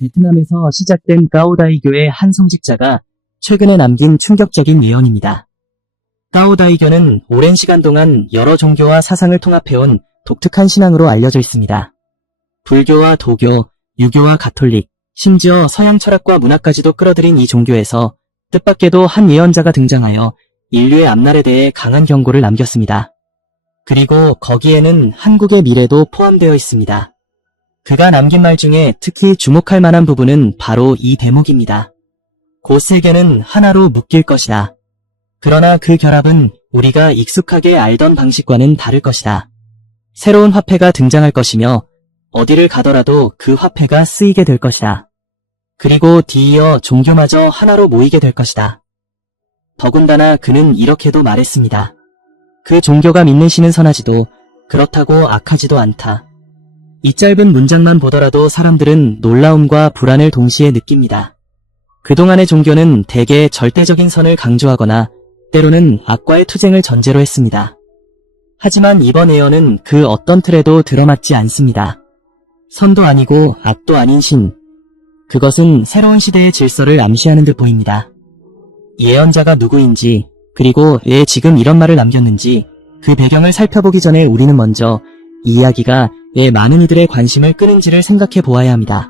베트남에서 시작된 까오다이교의 한 성직자가 최근에 남긴 충격적인 예언입니다. 까오다이교는 오랜 시간 동안 여러 종교와 사상을 통합해온 독특한 신앙으로 알려져 있습니다. 불교와 도교, 유교와 가톨릭, 심지어 서양 철학과 문화까지도 끌어들인 이 종교에서 뜻밖에도 한 예언자가 등장하여 인류의 앞날에 대해 강한 경고를 남겼습니다. 그리고 거기에는 한국의 미래도 포함되어 있습니다. 그가 남긴 말 중에 특히 주목할 만한 부분은 바로 이 대목입니다. 곧 세계는 하나로 묶일 것이다. 그러나 그 결합은 우리가 익숙하게 알던 방식과는 다를 것이다. 새로운 화폐가 등장할 것이며 어디를 가더라도 그 화폐가 쓰이게 될 것이다. 그리고 뒤이어 종교마저 하나로 모이게 될 것이다. 더군다나 그는 이렇게도 말했습니다. 그 종교가 믿는 신은 선하지도 그렇다고 악하지도 않다. 이 짧은 문장만 보더라도 사람들은 놀라움과 불안을 동시에 느낍니다. 그동안의 종교는 대개 절대적인 선을 강조하거나 때로는 악과의 투쟁을 전제로 했습니다. 하지만 이번 예언은 그 어떤 틀에도 들어맞지 않습니다. 선도 아니고 악도 아닌 신. 그것은 새로운 시대의 질서를 암시하는 듯 보입니다. 예언자가 누구인지, 그리고 왜 지금 이런 말을 남겼는지 그 배경을 살펴보기 전에 우리는 먼저 이 이야기가 왜 많은 이들의 관심을 끄는지를 생각해 보아야 합니다.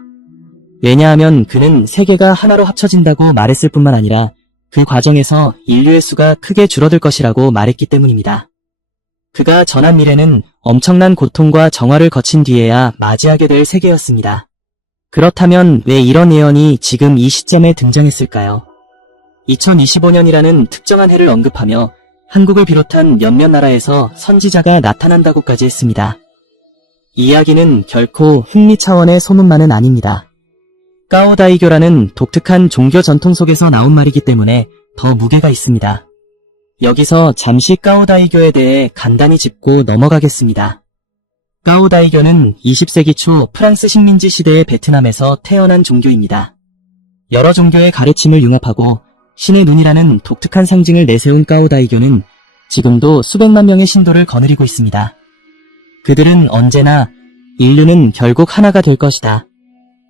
왜냐하면 그는 세계가 하나로 합쳐진다고 말했을 뿐만 아니라 그 과정에서 인류의 수가 크게 줄어들 것이라고 말했기 때문입니다. 그가 전한 미래는 엄청난 고통과 정화를 거친 뒤에야 맞이하게 될 세계였습니다. 그렇다면 왜 이런 예언이 지금 이 시점에 등장했을까요? 2025년이라는 특정한 해를 언급하며 한국을 비롯한 몇몇 나라에서 선지자가 나타난다고까지 했습니다. 이 이야기는 결코 흥미 차원의 소문만은 아닙니다. 까오다이교라는 독특한 종교 전통 속에서 나온 말이기 때문에 더 무게가 있습니다. 여기서 잠시 까오다이교에 대해 간단히 짚고 넘어가겠습니다. 까오다이교는 20세기 초 프랑스 식민지 시대의 베트남에서 태어난 종교입니다. 여러 종교의 가르침을 융합하고 신의 눈이라는 독특한 상징을 내세운 까오다이교는 지금도 수백만 명의 신도를 거느리고 있습니다. 그들은 언제나 인류는 결국 하나가 될 것이다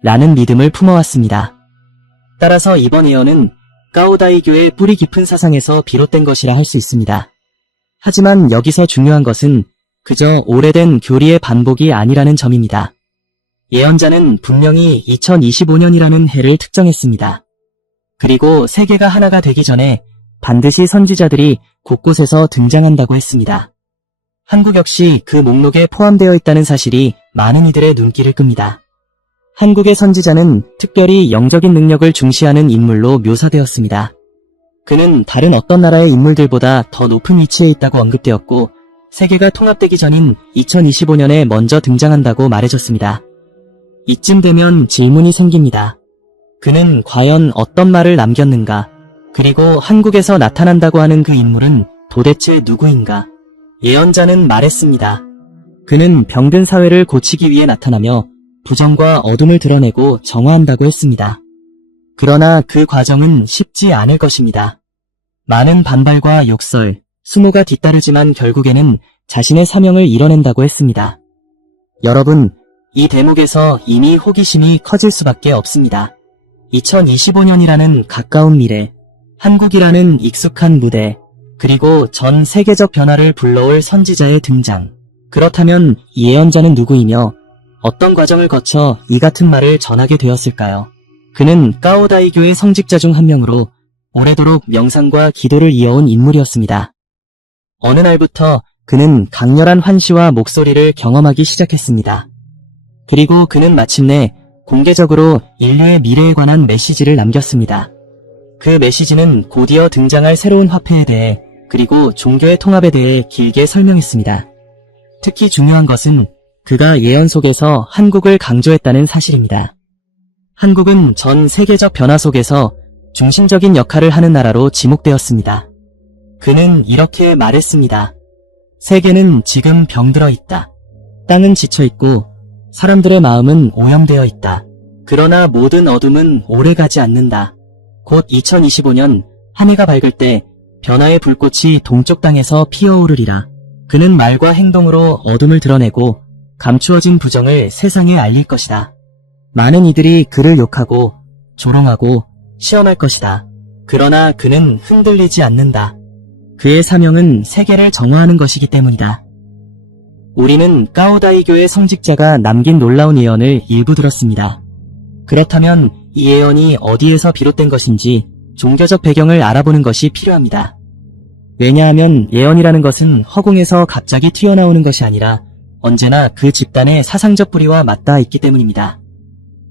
라는 믿음을 품어왔습니다. 따라서 이번 예언은 까오다이교의 뿌리 깊은 사상에서 비롯된 것이라 할 수 있습니다. 하지만 여기서 중요한 것은 그저 오래된 교리의 반복이 아니라는 점입니다. 예언자는 분명히 2025년이라는 해를 특정했습니다. 그리고 세계가 하나가 되기 전에 반드시 선지자들이 곳곳에서 등장한다고 했습니다. 한국 역시 그 목록에 포함되어 있다는 사실이 많은 이들의 눈길을 끕니다. 한국의 선지자는 특별히 영적인 능력을 중시하는 인물로 묘사되었습니다. 그는 다른 어떤 나라의 인물들보다 더 높은 위치에 있다고 언급되었고 세계가 통합되기 전인 2025년에 먼저 등장한다고 말해졌습니다. 이쯤 되면 질문이 생깁니다. 그는 과연 어떤 말을 남겼는가? 그리고 한국에서 나타난다고 하는 그 인물은 도대체 누구인가? 예언자는 말했습니다. 그는 병든 사회를 고치기 위해 나타나며 부정과 어둠을 드러내고 정화한다고 했습니다. 그러나 그 과정은 쉽지 않을 것입니다. 많은 반발과 욕설, 수모가 뒤따르지만 결국에는 자신의 사명을 이뤄낸다고 했습니다. 여러분, 이 대목에서 이미 호기심이 커질 수밖에 없습니다. 2025년이라는 가까운 미래, 한국이라는 익숙한 무대, 그리고 전 세계적 변화를 불러올 선지자의 등장. 그렇다면 이 예언자는 누구이며 어떤 과정을 거쳐 이 같은 말을 전하게 되었을까요? 그는 까오다이교의 성직자 중 한 명으로 오래도록 명상과 기도를 이어온 인물이었습니다. 어느 날부터 그는 강렬한 환시와 목소리를 경험하기 시작했습니다. 그리고 그는 마침내 공개적으로 인류의 미래에 관한 메시지를 남겼습니다. 그 메시지는 곧이어 등장할 새로운 화폐에 대해 그리고 종교의 통합에 대해 길게 설명했습니다. 특히 중요한 것은 그가 예언 속에서 한국을 강조했다는 사실입니다. 한국은 전 세계적 변화 속에서 중심적인 역할을 하는 나라로 지목되었습니다. 그는 이렇게 말했습니다. 세계는 지금 병들어 있다. 땅은 지쳐 있고 사람들의 마음은 오염되어 있다. 그러나 모든 어둠은 오래가지 않는다. 곧 2025년 한 해가 밝을 때 변화의 불꽃이 동쪽 땅에서 피어오르리라. 그는 말과 행동으로 어둠을 드러내고 감추어진 부정을 세상에 알릴 것이다. 많은 이들이 그를 욕하고 조롱하고 시험할 것이다. 그러나 그는 흔들리지 않는다. 그의 사명은 세계를 정화하는 것이기 때문이다. 우리는 까오다이교의 성직자가 남긴 놀라운 예언을 일부 들었습니다. 그렇다면 이 예언이 어디에서 비롯된 것인지 종교적 배경을 알아보는 것이 필요합니다. 왜냐하면 예언이라는 것은 허공에서 갑자기 튀어나오는 것이 아니라 언제나 그 집단의 사상적 뿌리와 맞닿아 있기 때문입니다.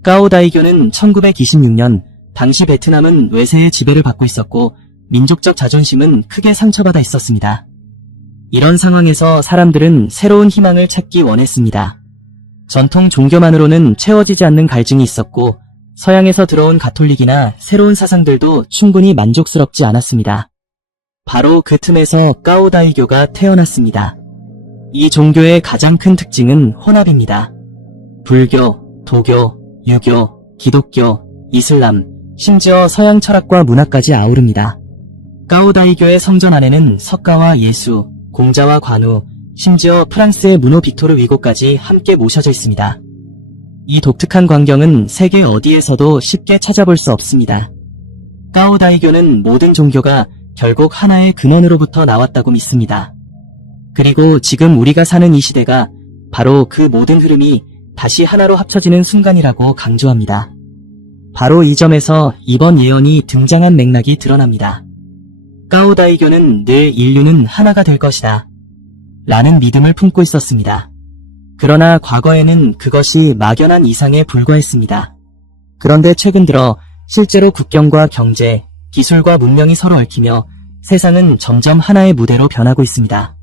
까오다이교는 1926년 당시 베트남은 외세의 지배를 받고 있었고 민족적 자존심은 크게 상처받아 있었습니다. 이런 상황에서 사람들은 새로운 희망을 찾기 원했습니다. 전통 종교만으로는 채워지지 않는 갈증이 있었고 서양에서 들어온 가톨릭이나 새로운 사상들도 충분히 만족스럽지 않았습니다. 바로 그 틈에서 까오다이교가 태어났습니다. 이 종교의 가장 큰 특징은 혼합입니다. 불교, 도교, 유교, 기독교, 이슬람, 심지어 서양 철학과 문화까지 아우릅니다. 까오다이교의 성전 안에는 석가와 예수, 공자와 관우, 심지어 프랑스의 문호 빅토르 위고까지 함께 모셔져 있습니다. 이 독특한 광경은 세계 어디에서도 쉽게 찾아볼 수 없습니다. 까오다이교는 모든 종교가 결국 하나의 근원으로부터 나왔다고 믿습니다. 그리고 지금 우리가 사는 이 시대가 바로 그 모든 흐름이 다시 하나로 합쳐지는 순간이라고 강조합니다. 바로 이 점에서 이번 예언이 등장한 맥락이 드러납니다. 까오다이교는 늘 인류는 하나가 될 것이다 라는 믿음을 품고 있었습니다. 그러나 과거에는 그것이 막연한 이상에 불과했습니다. 그런데 최근 들어 실제로 국경과 경제, 기술과 문명이 서로 얽히며 세상은 점점 하나의 무대로 변하고 있습니다.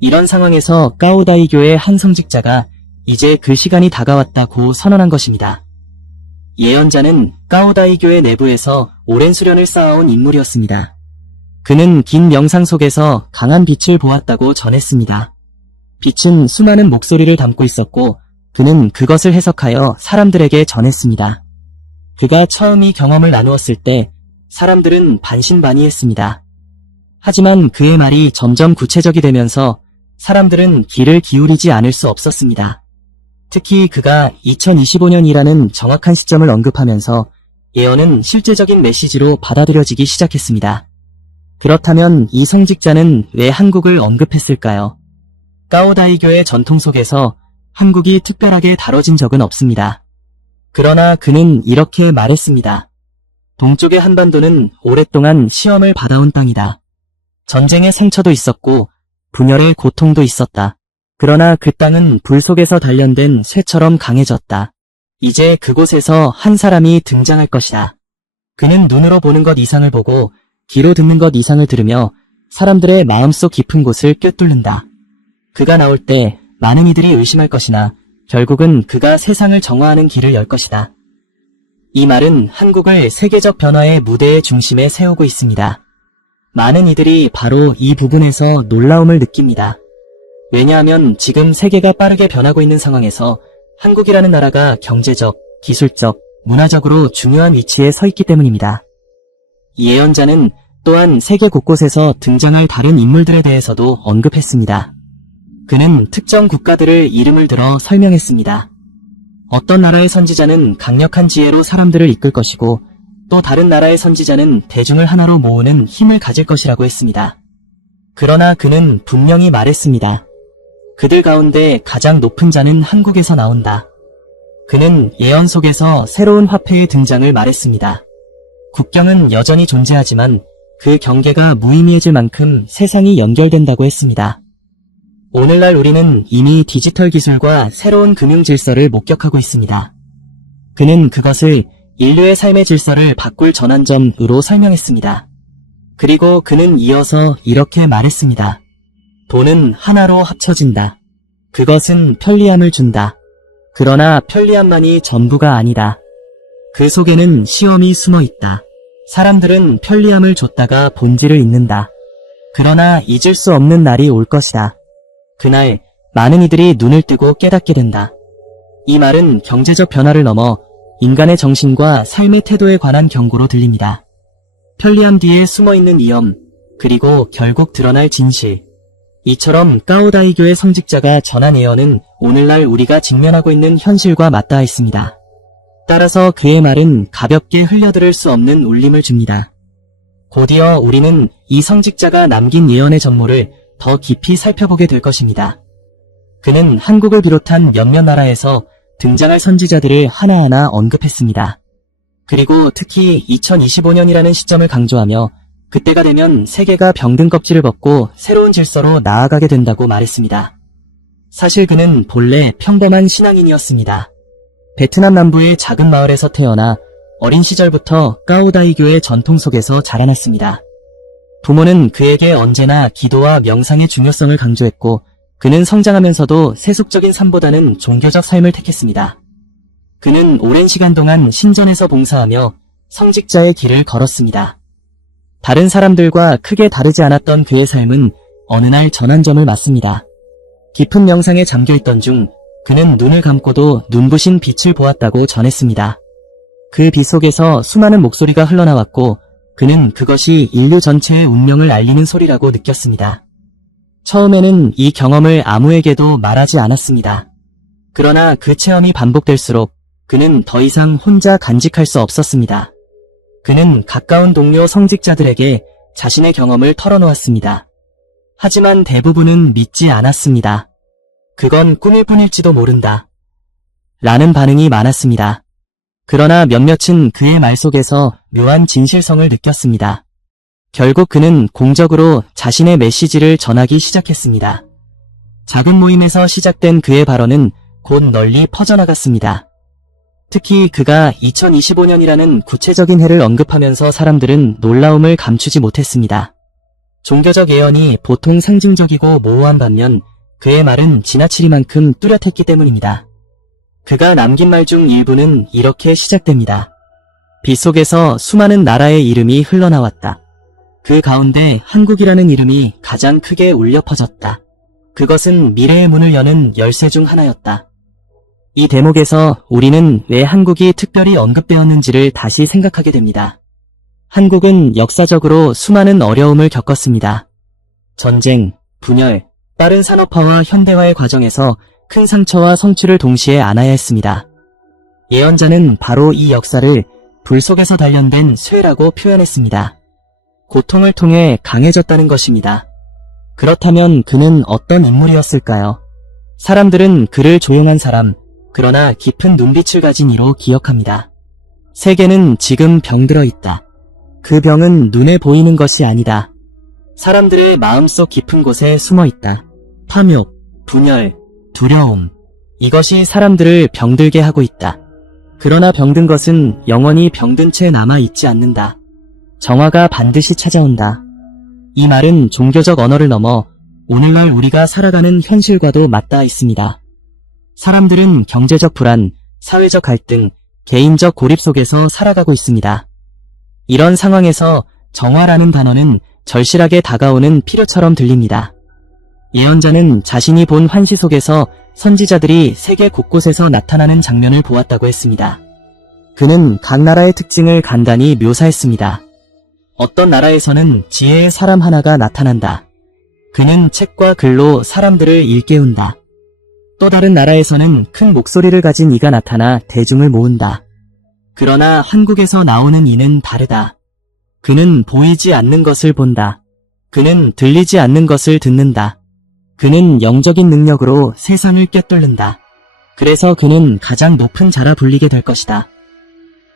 이런 상황에서 까오다이교의 한 성직자가 이제 그 시간이 다가왔다고 선언한 것입니다. 예언자는 까오다이교의 내부에서 오랜 수련을 쌓아온 인물이었습니다. 그는 긴 명상 속에서 강한 빛을 보았다고 전했습니다. 빛은 수많은 목소리를 담고 있었고 그는 그것을 해석하여 사람들에게 전했습니다. 그가 처음 이 경험을 나누었을 때 사람들은 반신반의했습니다. 하지만 그의 말이 점점 구체적이 되면서 사람들은 귀를 기울이지 않을 수 없었습니다. 특히 그가 2025년이라는 정확한 시점을 언급하면서 예언은 실제적인 메시지로 받아들여지기 시작했습니다. 그렇다면 이 성직자는 왜 한국을 언급했을까요? 까오다이교의 전통 속에서 한국이 특별하게 다뤄진 적은 없습니다. 그러나 그는 이렇게 말했습니다. 동쪽의 한반도는 오랫동안 시험을 받아온 땅이다. 전쟁의 상처도 있었고 분열의 고통도 있었다. 그러나 그 땅은 불 속에서 단련된 쇠처럼 강해졌다. 이제 그곳에서 한 사람이 등장할 것이다. 그는 눈으로 보는 것 이상을 보고 귀로 듣는 것 이상을 들으며 사람들의 마음속 깊은 곳을 꿰뚫는다. 그가 나올 때 많은 이들이 의심할 것이나 결국은 그가 세상을 정화하는 길을 열 것이다. 이 말은 한국을 세계적 변화의 무대의 중심에 세우고 있습니다. 많은 이들이 바로 이 부분에서 놀라움을 느낍니다. 왜냐하면 지금 세계가 빠르게 변하고 있는 상황에서 한국이라는 나라가 경제적, 기술적, 문화적으로 중요한 위치에 서 있기 때문입니다. 이 예언자는 또한 세계 곳곳에서 등장할 다른 인물들에 대해서도 언급했습니다. 그는 특정 국가들을 이름을 들어 설명했습니다. 어떤 나라의 선지자는 강력한 지혜로 사람들을 이끌 것이고 또 다른 나라의 선지자는 대중을 하나로 모으는 힘을 가질 것이라고 했습니다. 그러나 그는 분명히 말했습니다. 그들 가운데 가장 높은 자는 한국에서 나온다. 그는 예언 속에서 새로운 화폐의 등장을 말했습니다. 국경은 여전히 존재하지만 그 경계가 무의미해질 만큼 세상이 연결된다고 했습니다. 오늘날 우리는 이미 디지털 기술과 새로운 금융 질서를 목격하고 있습니다. 그는 그것을 인류의 삶의 질서를 바꿀 전환점으로 설명했습니다. 그리고 그는 이어서 이렇게 말했습니다. 돈은 하나로 합쳐진다. 그것은 편리함을 준다. 그러나 편리함만이 전부가 아니다. 그 속에는 시험이 숨어 있다. 사람들은 편리함을 줬다가 본질을 잊는다. 그러나 잊을 수 없는 날이 올 것이다. 그날 많은 이들이 눈을 뜨고 깨닫게 된다. 이 말은 경제적 변화를 넘어 인간의 정신과 삶의 태도에 관한 경고로 들립니다. 편리함 뒤에 숨어있는 위험, 그리고 결국 드러날 진실. 이처럼 까오다이교의 성직자가 전한 예언은 오늘날 우리가 직면하고 있는 현실과 맞닿아 있습니다. 따라서 그의 말은 가볍게 흘려들을 수 없는 울림을 줍니다. 곧이어 우리는 이 성직자가 남긴 예언의 전모를 더 깊이 살펴보게 될 것입니다. 그는 한국을 비롯한 몇몇 나라에서 등장할 선지자들을 하나하나 언급했습니다. 그리고 특히 2025년이라는 시점을 강조하며 그때가 되면 세계가 병든 껍질을 벗고 새로운 질서로 나아가게 된다고 말했습니다. 사실 그는 본래 평범한 신앙인이었습니다. 베트남 남부의 작은 마을에서 태어나 어린 시절부터 까오다이교의 전통 속에서 자라났습니다. 부모는 그에게 언제나 기도와 명상의 중요성을 강조했고 그는 성장하면서도 세속적인 삶보다는 종교적 삶을 택했습니다. 그는 오랜 시간 동안 신전에서 봉사하며 성직자의 길을 걸었습니다. 다른 사람들과 크게 다르지 않았던 그의 삶은 어느 날 전환점을 맞습니다. 깊은 명상에 잠겨있던 중 그는 눈을 감고도 눈부신 빛을 보았다고 전했습니다. 그 빛 속에서 수많은 목소리가 흘러나왔고 그는 그것이 인류 전체의 운명을 알리는 소리라고 느꼈습니다. 처음에는 이 경험을 아무에게도 말하지 않았습니다. 그러나 그 체험이 반복될수록 그는 더 이상 혼자 간직할 수 없었습니다. 그는 가까운 동료 성직자들에게 자신의 경험을 털어놓았습니다. 하지만 대부분은 믿지 않았습니다. 그건 꿈일 뿐일지도 모른다. 라는 반응이 많았습니다. 그러나 몇몇은 그의 말 속에서 묘한 진실성을 느꼈습니다. 결국 그는 공적으로 자신의 메시지를 전하기 시작했습니다. 작은 모임에서 시작된 그의 발언은 곧 널리 퍼져나갔습니다. 특히 그가 2025년이라는 구체적인 해를 언급하면서 사람들은 놀라움을 감추지 못했습니다. 종교적 예언이 보통 상징적이고 모호한 반면 그의 말은 지나치리만큼 뚜렷했기 때문입니다. 그가 남긴 말 중 일부는 이렇게 시작됩니다. 빛 속에서 수많은 나라의 이름이 흘러나왔다. 그 가운데 한국이라는 이름이 가장 크게 울려 퍼졌다. 그것은 미래의 문을 여는 열쇠 중 하나였다. 이 대목에서 우리는 왜 한국이 특별히 언급되었는지를 다시 생각하게 됩니다. 한국은 역사적으로 수많은 어려움을 겪었습니다. 전쟁, 분열, 빠른 산업화와 현대화의 과정에서 큰 상처와 성취를 동시에 안아야 했습니다. 예언자는 바로 이 역사를 불 속에서 단련된 쇠라고 표현했습니다. 고통을 통해 강해졌다는 것입니다. 그렇다면 그는 어떤 인물이었을까요? 사람들은 그를 조용한 사람, 그러나 깊은 눈빛을 가진 이로 기억합니다. 세계는 지금 병들어 있다. 그 병은 눈에 보이는 것이 아니다. 사람들의 마음속 깊은 곳에 숨어 있다. 탐욕, 분열, 두려움. 이것이 사람들을 병들게 하고 있다. 그러나 병든 것은 영원히 병든 채 남아있지 않는다. 정화가 반드시 찾아온다. 이 말은 종교적 언어를 넘어 오늘날 우리가 살아가는 현실과도 맞닿아 있습니다. 사람들은 경제적 불안, 사회적 갈등, 개인적 고립 속에서 살아가고 있습니다. 이런 상황에서 정화라는 단어는 절실하게 다가오는 필요처럼 들립니다. 예언자는 자신이 본 환시 속에서 선지자들이 세계 곳곳에서 나타나는 장면을 보았다고 했습니다. 그는 각 나라의 특징을 간단히 묘사했습니다. 어떤 나라에서는 지혜의 사람 하나가 나타난다. 그는 책과 글로 사람들을 일깨운다. 또 다른 나라에서는 큰 목소리를 가진 이가 나타나 대중을 모은다. 그러나 한국에서 나오는 이는 다르다. 그는 보이지 않는 것을 본다. 그는 들리지 않는 것을 듣는다. 그는 영적인 능력으로 세상을 꿰뚫는다. 그래서 그는 가장 높은 자라 불리게 될 것이다.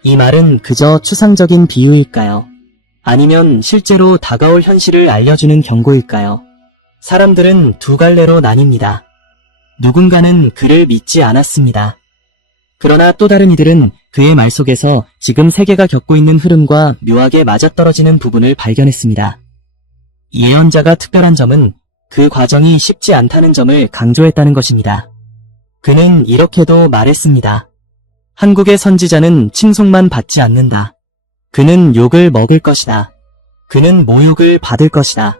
이 말은 그저 추상적인 비유일까요? 아니면 실제로 다가올 현실을 알려주는 경고일까요? 사람들은 두 갈래로 나뉩니다. 누군가는 그를 믿지 않았습니다. 그러나 또 다른 이들은 그의 말 속에서 지금 세계가 겪고 있는 흐름과 묘하게 맞아떨어지는 부분을 발견했습니다. 예언자가 특별한 점은 그 과정이 쉽지 않다는 점을 강조했다는 것입니다. 그는 이렇게도 말했습니다. 한국의 선지자는 칭송만 받지 않는다. 그는 욕을 먹을 것이다. 그는 모욕을 받을 것이다.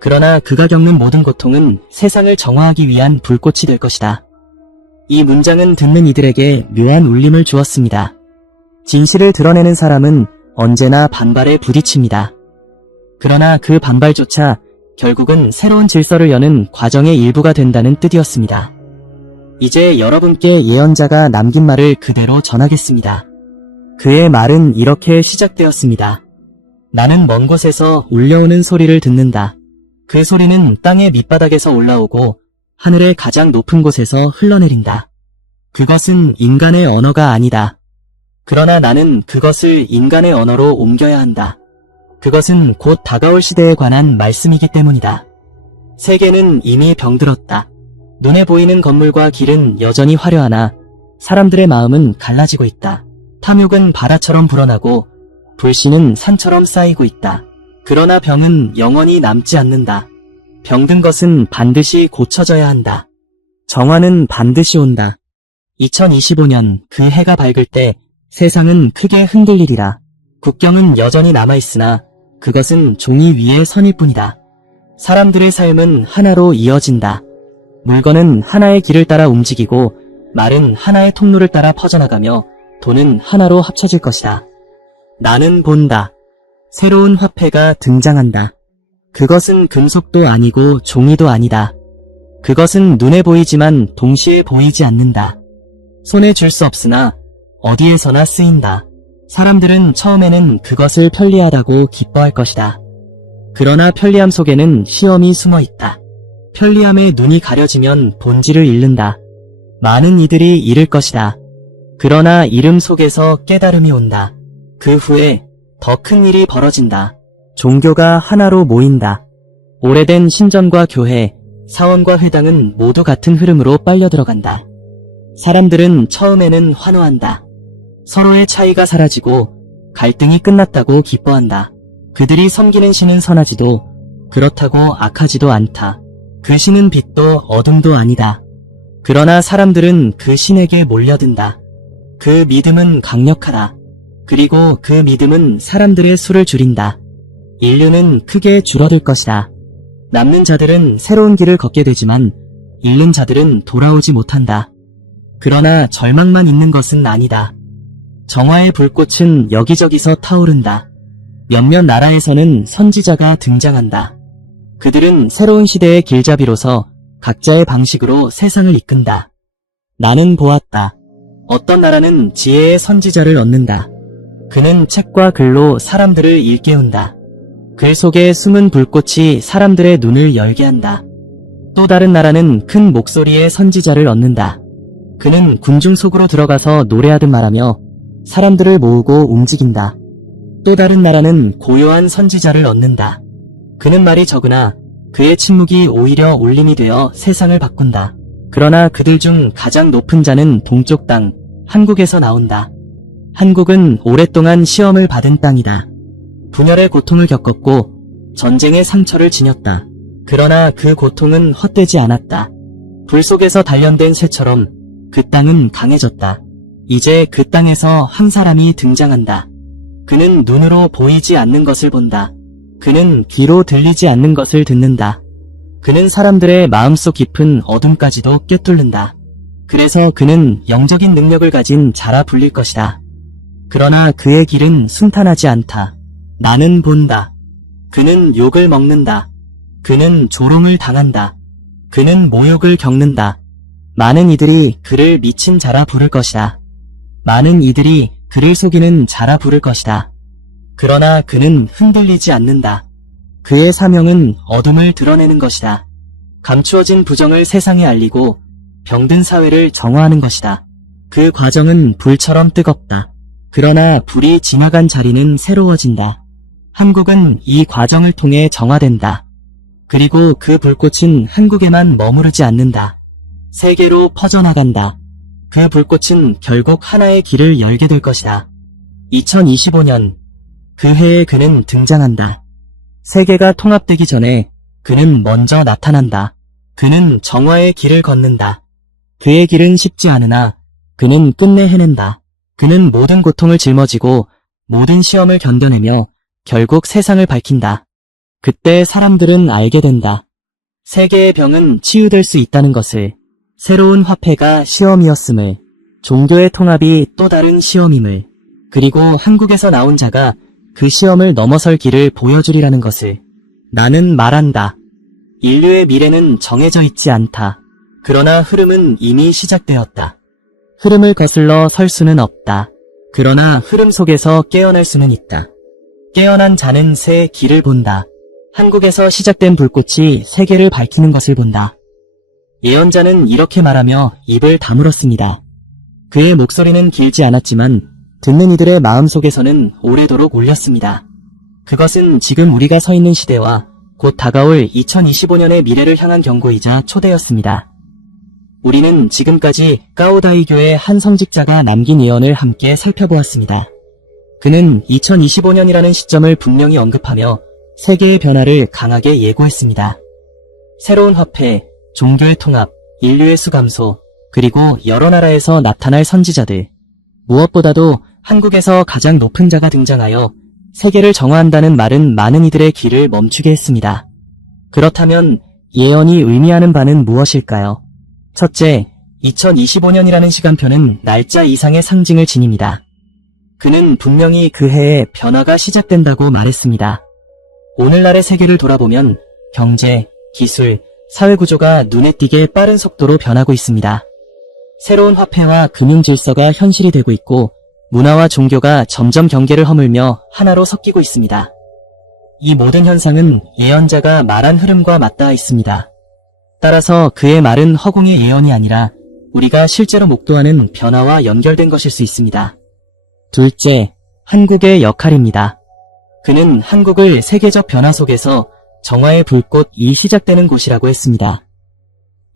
그러나 그가 겪는 모든 고통은 세상을 정화하기 위한 불꽃이 될 것이다. 이 문장은 듣는 이들에게 묘한 울림을 주었습니다. 진실을 드러내는 사람은 언제나 반발에 부딪힙니다. 그러나 그 반발조차 결국은 새로운 질서를 여는 과정의 일부가 된다는 뜻이었습니다. 이제 여러분께 예언자가 남긴 말을 그대로 전하겠습니다. 그의 말은 이렇게 시작되었습니다. 나는 먼 곳에서 울려오는 소리를 듣는다. 그 소리는 땅의 밑바닥에서 올라오고 하늘의 가장 높은 곳에서 흘러내린다. 그것은 인간의 언어가 아니다. 그러나 나는 그것을 인간의 언어로 옮겨야 한다. 그것은 곧 다가올 시대에 관한 말씀이기 때문이다. 세계는 이미 병들었다. 눈에 보이는 건물과 길은 여전히 화려하나 사람들의 마음은 갈라지고 있다. 탐욕은 바다처럼 불어나고 불신은 산처럼 쌓이고 있다. 그러나 병은 영원히 남지 않는다. 병든 것은 반드시 고쳐져야 한다. 정화는 반드시 온다. 2025년 그 해가 밝을 때 세상은 크게 흔들리리라. 국경은 여전히 남아있으나 그것은 종이 위의 선일 뿐이다. 사람들의 삶은 하나로 이어진다. 물건은 하나의 길을 따라 움직이고 말은 하나의 통로를 따라 퍼져나가며 돈은 하나로 합쳐질 것이다. 나는 본다. 새로운 화폐가 등장한다. 그것은 금속도 아니고 종이도 아니다. 그것은 눈에 보이지만 동시에 보이지 않는다. 손에 쥘 수 없으나 어디에서나 쓰인다. 사람들은 처음에는 그것을 편리하다고 기뻐할 것이다. 그러나 편리함 속에는 시험이 숨어 있다. 편리함에 눈이 가려지면 본질을 잃는다. 많은 이들이 잃을 것이다. 그러나 이름 속에서 깨달음이 온다. 그 후에 더 큰 일이 벌어진다. 종교가 하나로 모인다. 오래된 신전과 교회, 사원과 회당은 모두 같은 흐름으로 빨려 들어간다. 사람들은 처음에는 환호한다. 서로의 차이가 사라지고 갈등이 끝났다고 기뻐한다. 그들이 섬기는 신은 선하지도 그렇다고 악하지도 않다. 그 신은 빛도 어둠도 아니다. 그러나 사람들은 그 신에게 몰려든다. 그 믿음은 강력하다. 그리고 그 믿음은 사람들의 수를 줄인다. 인류는 크게 줄어들 것이다. 남는 자들은 새로운 길을 걷게 되지만 잃는 자들은 돌아오지 못한다. 그러나 절망만 있는 것은 아니다. 정화의 불꽃은 여기저기서 타오른다. 몇몇 나라에서는 선지자가 등장한다. 그들은 새로운 시대의 길잡이로서 각자의 방식으로 세상을 이끈다. 나는 보았다. 어떤 나라는 지혜의 선지자를 얻는다. 그는 책과 글로 사람들을 일깨운다. 글 속에 숨은 불꽃이 사람들의 눈을 열게 한다. 또 다른 나라는 큰 목소리의 선지자를 얻는다. 그는 군중 속으로 들어가서 노래하듯 말하며 사람들을 모으고 움직인다. 또 다른 나라는 고요한 선지자를 얻는다. 그는 말이 적으나 그의 침묵이 오히려 울림이 되어 세상을 바꾼다. 그러나 그들 중 가장 높은 자는 동쪽 땅, 한국에서 나온다. 한국은 오랫동안 시험을 받은 땅이다. 분열의 고통을 겪었고 전쟁의 상처를 지녔다. 그러나 그 고통은 헛되지 않았다. 불 속에서 단련된 새처럼 그 땅은 강해졌다. 이제 그 땅에서 한 사람이 등장한다. 그는 눈으로 보이지 않는 것을 본다. 그는 귀로 들리지 않는 것을 듣는다. 그는 사람들의 마음속 깊은 어둠까지도 꿰뚫는다. 그래서 그는 영적인 능력을 가진 자라 불릴 것이다. 그러나 그의 길은 순탄하지 않다. 나는 본다. 그는 욕을 먹는다. 그는 조롱을 당한다. 그는 모욕을 겪는다. 많은 이들이 그를 미친 자라 부를 것이다. 많은 이들이 그를 속이는 자라 부를 것이다. 그러나 그는 흔들리지 않는다. 그의 사명은 어둠을 드러내는 것이다. 감추어진 부정을 세상에 알리고 병든 사회를 정화하는 것이다. 그 과정은 불처럼 뜨겁다. 그러나 불이 지나간 자리는 새로워진다. 한국은 이 과정을 통해 정화된다. 그리고 그 불꽃은 한국에만 머무르지 않는다. 세계로 퍼져나간다. 그 불꽃은 결국 하나의 길을 열게 될 것이다. 2025년, 그 해에 그는 등장한다. 세계가 통합되기 전에 그는 먼저 나타난다. 그는 정화의 길을 걷는다. 그의 길은 쉽지 않으나 그는 끝내 해낸다. 그는 모든 고통을 짊어지고 모든 시험을 견뎌내며 결국 세상을 밝힌다. 그때 사람들은 알게 된다. 세계의 병은 치유될 수 있다는 것을, 새로운 화폐가 시험이었음을, 종교의 통합이 또 다른 시험임을, 그리고 한국에서 나온 자가 그 시험을 넘어설 길을 보여주리라는 것을. 나는 말한다. 인류의 미래는 정해져 있지 않다. 그러나 흐름은 이미 시작되었다. 흐름을 거슬러 설 수는 없다. 그러나 흐름 속에서 깨어날 수는 있다. 깨어난 자는 새 길을 본다. 한국에서 시작된 불꽃이 세계를 밝히는 것을 본다. 예언자는 이렇게 말하며 입을 다물었습니다. 그의 목소리는 길지 않았지만 듣는 이들의 마음속에서는 오래도록 울렸습니다. 그것은 지금 우리가 서 있는 시대와 곧 다가올 2025년의 미래를 향한 경고이자 초대였습니다. 우리는 지금까지 까오다이교의 한 성직자가 남긴 예언을 함께 살펴보았습니다. 그는 2025년이라는 시점을 분명히 언급하며 세계의 변화를 강하게 예고했습니다. 새로운 화폐, 종교의 통합, 인류의 수감소, 그리고 여러 나라에서 나타날 선지자들. 무엇보다도 한국에서 가장 높은 자가 등장하여 세계를 정화한다는 말은 많은 이들의 길을 멈추게 했습니다. 그렇다면 예언이 의미하는 바는 무엇일까요? 첫째, 2025년이라는 시간표는 날짜 이상의 상징을 지닙니다. 그는 분명히 그 해에 변화가 시작된다고 말했습니다. 오늘날의 세계를 돌아보면 경제, 기술, 사회구조가 눈에 띄게 빠른 속도로 변하고 있습니다. 새로운 화폐와 금융 질서가 현실이 되고 있고 문화와 종교가 점점 경계를 허물며 하나로 섞이고 있습니다. 이 모든 현상은 예언자가 말한 흐름과 맞닿아 있습니다. 따라서 그의 말은 허공의 예언이 아니라 우리가 실제로 목도하는 변화와 연결된 것일 수 있습니다. 둘째, 한국의 역할입니다. 그는 한국을 세계적 변화 속에서 정화의 불꽃이 시작되는 곳이라고 했습니다.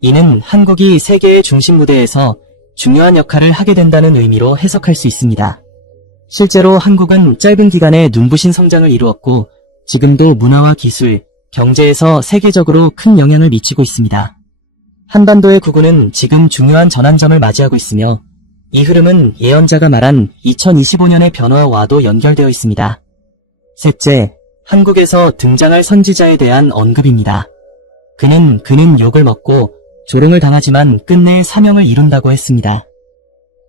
이는 한국이 세계의 중심 무대에서 중요한 역할을 하게 된다는 의미로 해석할 수 있습니다. 실제로 한국은 짧은 기간에 눈부신 성장을 이루었고 지금도 문화와 기술, 경제에서 세계적으로 큰 영향을 미치고 있습니다. 한반도의 구구는 지금 중요한 전환점을 맞이하고 있으며 이 흐름은 예언자가 말한 2025년의 변화와도 연결되어 있습니다. 셋째, 한국에서 등장할 선지자에 대한 언급입니다. 그는 욕을 먹고 조롱을 당하지만 끝내 사명을 이룬다고 했습니다.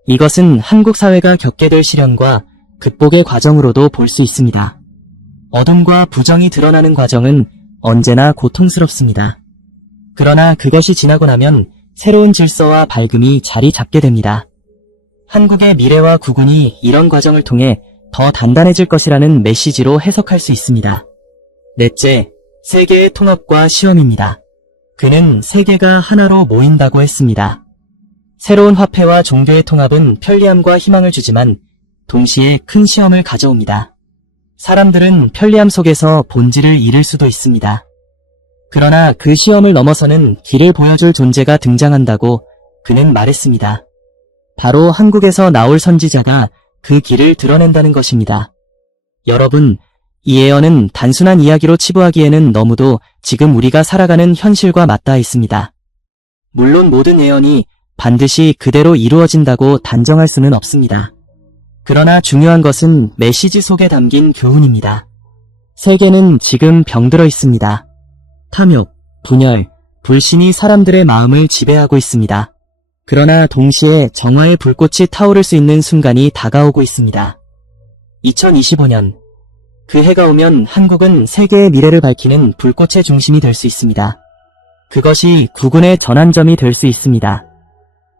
이것은 한국 사회가 겪게 될 시련과 극복의 과정으로도 볼 수 있습니다. 어둠과 부정이 드러나는 과정은 언제나 고통스럽습니다. 그러나 그것이 지나고 나면 새로운 질서와 밝음이 자리 잡게 됩니다. 한국의 미래와 구군이 이런 과정을 통해 더 단단해질 것이라는 메시지로 해석할 수 있습니다. 넷째, 세계의 통합과 시험입니다. 그는 세계가 하나로 모인다고 했습니다. 새로운 화폐와 종교의 통합은 편리함과 희망을 주지만 동시에 큰 시험을 가져옵니다. 사람들은 편리함 속에서 본질을 잃을 수도 있습니다. 그러나 그 시험을 넘어서는 길을 보여줄 존재가 등장한다고 그는 말했습니다. 바로 한국에서 나올 선지자가 그 길을 드러낸다는 것입니다. 여러분, 이 예언은 단순한 이야기로 치부하기에는 너무도 지금 우리가 살아가는 현실과 맞닿아 있습니다. 물론 모든 예언이 반드시 그대로 이루어진다고 단정할 수는 없습니다. 그러나 중요한 것은 메시지 속에 담긴 교훈입니다. 세계는 지금 병들어 있습니다. 탐욕, 분열, 불신이 사람들의 마음을 지배하고 있습니다. 그러나 동시에 정화의 불꽃이 타오를 수 있는 순간이 다가오고 있습니다. 2025년, 그 해가 오면 한국은 세계의 미래를 밝히는 불꽃의 중심이 될 수 있습니다. 그것이 구군의 전환점이 될 수 있습니다.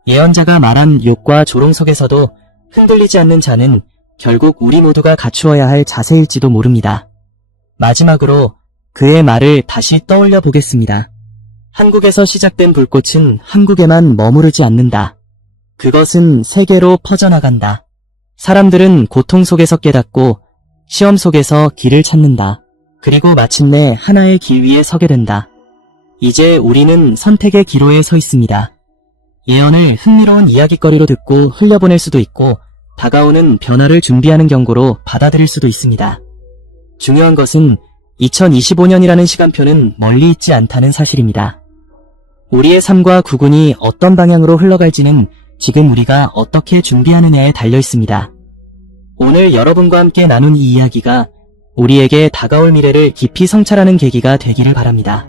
예언자가 말한 욕과 조롱 속에서도 흔들리지 않는 자는 결국 우리 모두가 갖추어야 할 자세일지도 모릅니다. 마지막으로 그의 말을 다시 떠올려 보겠습니다. 한국에서 시작된 불꽃은 한국에만 머무르지 않는다. 그것은 세계로 퍼져나간다. 사람들은 고통 속에서 깨닫고 시험 속에서 길을 찾는다. 그리고 마침내 하나의 길 위에 서게 된다. 이제 우리는 선택의 기로에 서 있습니다. 예언을 흥미로운 이야깃거리로 듣고 흘려보낼 수도 있고 다가오는 변화를 준비하는 경고로 받아들일 수도 있습니다. 중요한 것은 2025년이라는 시간표는 멀리 있지 않다는 사실입니다. 우리의 삶과 구군이 어떤 방향으로 흘러갈지는 지금 우리가 어떻게 준비하느냐에 달려 있습니다. 오늘 여러분과 함께 나눈 이 이야기가 우리에게 다가올 미래를 깊이 성찰하는 계기가 되기를 바랍니다.